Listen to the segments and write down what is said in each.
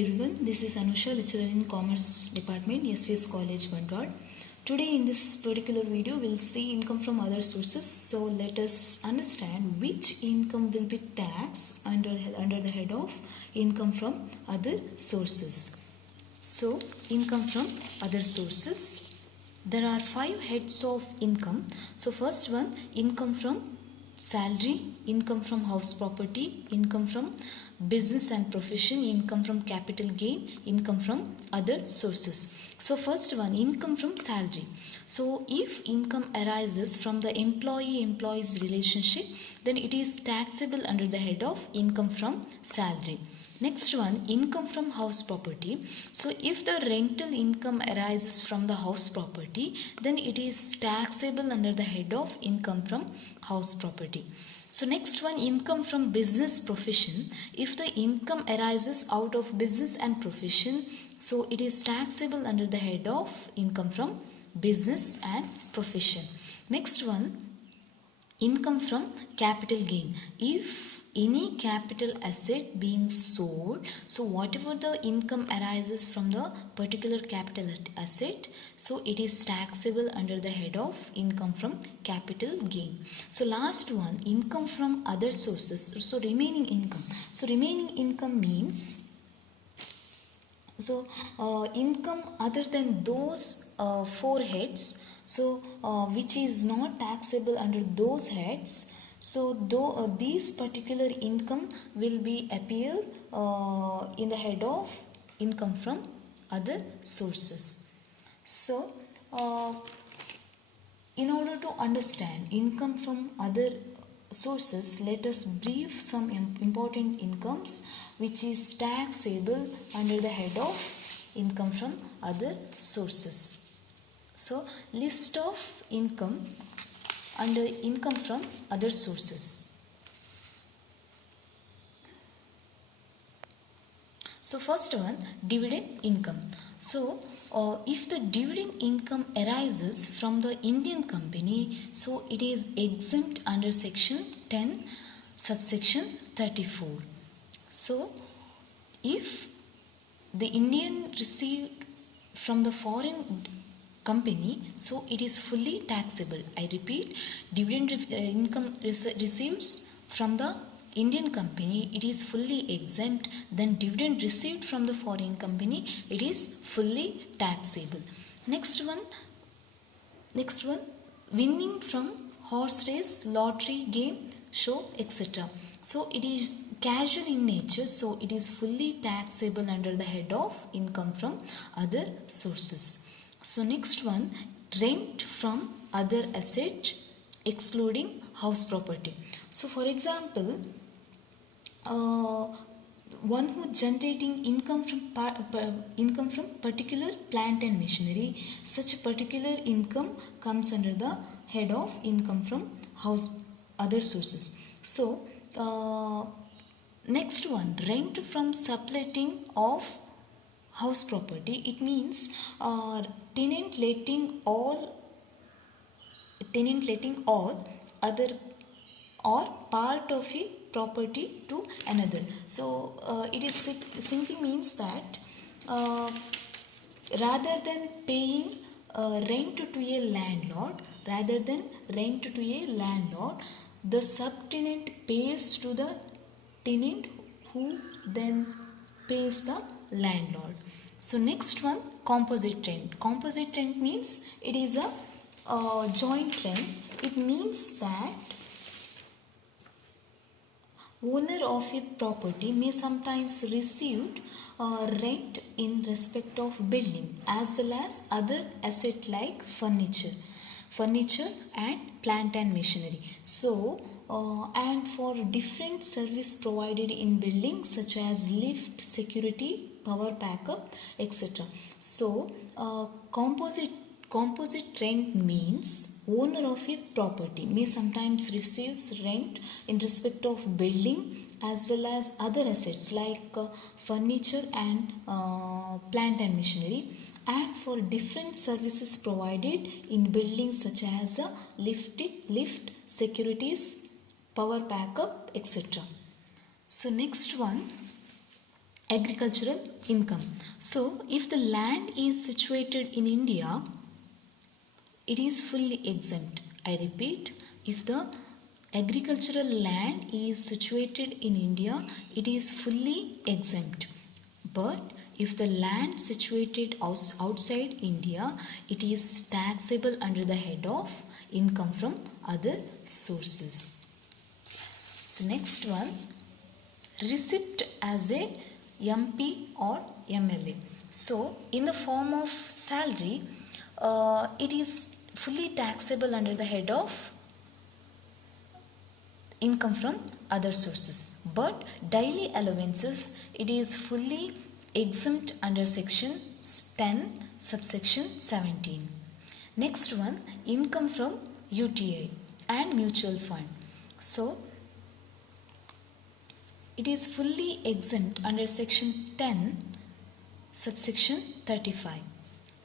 everyone, this is Anusha, lecturer in Commerce Department, SVS College, Bandwad. Today in this particular video, we'll see income from other sources. So let us understand which income will be taxed under the head of income from other sources. So income from other sources. There are 5 heads of income. So first one, income from salary, income from house property, income from business and profession, income from capital gain, income from other sources. So first one, income from salary. So if income arises from the employee-employees relationship, then it is taxable under the head of income from salary. Next one, income from house property. So if the rental income arises from the house property, then it is taxable under the head of income from house property. So next one, income from business profession. If the income arises out of business and profession, so it is taxable under the head of income from business and profession. Next one, income from capital gain. If any capital asset being sold, so whatever the income arises from the particular capital asset, so it is taxable under the head of income from capital gain. So last one, income from other sources. So remaining income. So remaining income means income other than those 4 heads, so which is not taxable under those heads. So though these particular income will be appear in the head of income from other sources. So in order to understand income from other sources, let us brief some important incomes which is taxable under the head of income from other sources. So list of income under income from other sources. So first one, dividend income. So if the dividend income arises from the Indian company, so it is exempt under section 10 subsection 34. So if the Indian received from the foreign company, so it is fully taxable. I repeat, dividend income receives from the Indian company, it is fully exempt. Then dividend received from the foreign company, it is fully taxable. Next one, winning from horse race, lottery, game, show, etc. So it is casual in nature, so it is fully taxable under the head of income from other sources. So next one, rent from other asset excluding house property. So for example, one who generating income from particular plant and machinery, such particular income comes under the head of income from house other sources. So next one, rent from subletting of house property. It means tenant letting all other or part of a property to another. So it is simply means that rather than paying rent to a landlord, the subtenant pays to the tenant who then pays the landlord. So next one, composite rent. Composite rent means it is a joint rent. It means that owner of a property may sometimes receive rent in respect of building as well as other asset like furniture and plant and machinery. So and for different service provided in building such as lift, security, power backup, etc. So composite rent means owner of a property may sometimes receives rent in respect of building as well as other assets like furniture and plant and machinery, and for different services provided in buildings such as lift, securities, power backup, etc. So next one, agricultural income. So if the land is situated in India, it is fully exempt. I repeat, if the agricultural land is situated in India, it is fully exempt. But if the land situated outside India, it is taxable under the head of income from other sources. So next one, receipt as a MP or MLA. So in the form of salary, it is fully taxable under the head of income from other sources. But daily allowances, it is fully exempt under section 10 subsection 17. Next one, income from UTI and mutual fund. So it is fully exempt under section 10 subsection 35.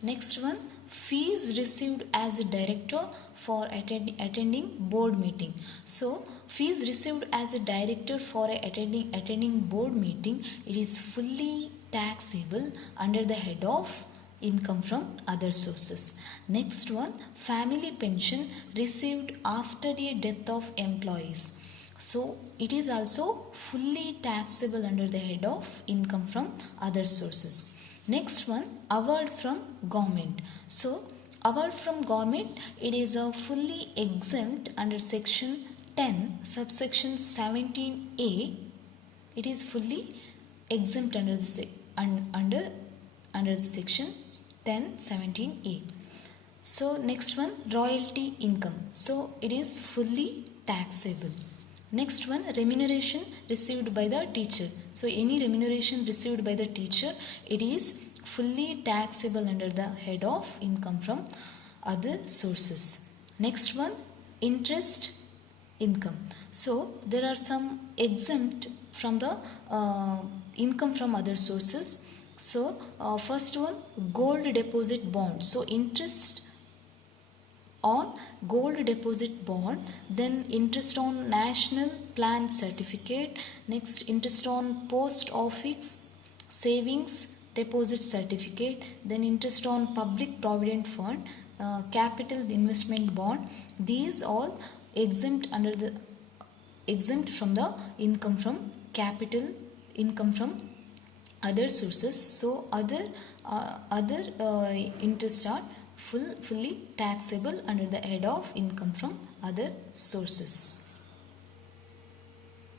Next one, fees received as a director for attending board meeting. So fees received as a director for attending board meeting, it is fully taxable under the head of income from other sources. Next one, family pension received after the death of employees. So it is also fully taxable under the head of income from other sources. Next one, award from government. So award from government, it is a fully exempt under section 10 subsection 17a. It is fully exempt under the under the section 10 17a. So next one, royalty income. So it is fully taxable. Next one, remuneration received by the teacher. So any remuneration received by the teacher, it is fully taxable under the head of income from other sources. Next one, interest income. So there are some exempt from the income from other sources. So first one, gold deposit bond. So interest on gold deposit bond, then interest on national plan certificate, next interest on post office savings deposit certificate, then interest on public provident fund, capital investment bond. These all exempt from the income from capital income from other sources. So other interests are fully taxable under the head of income from other sources.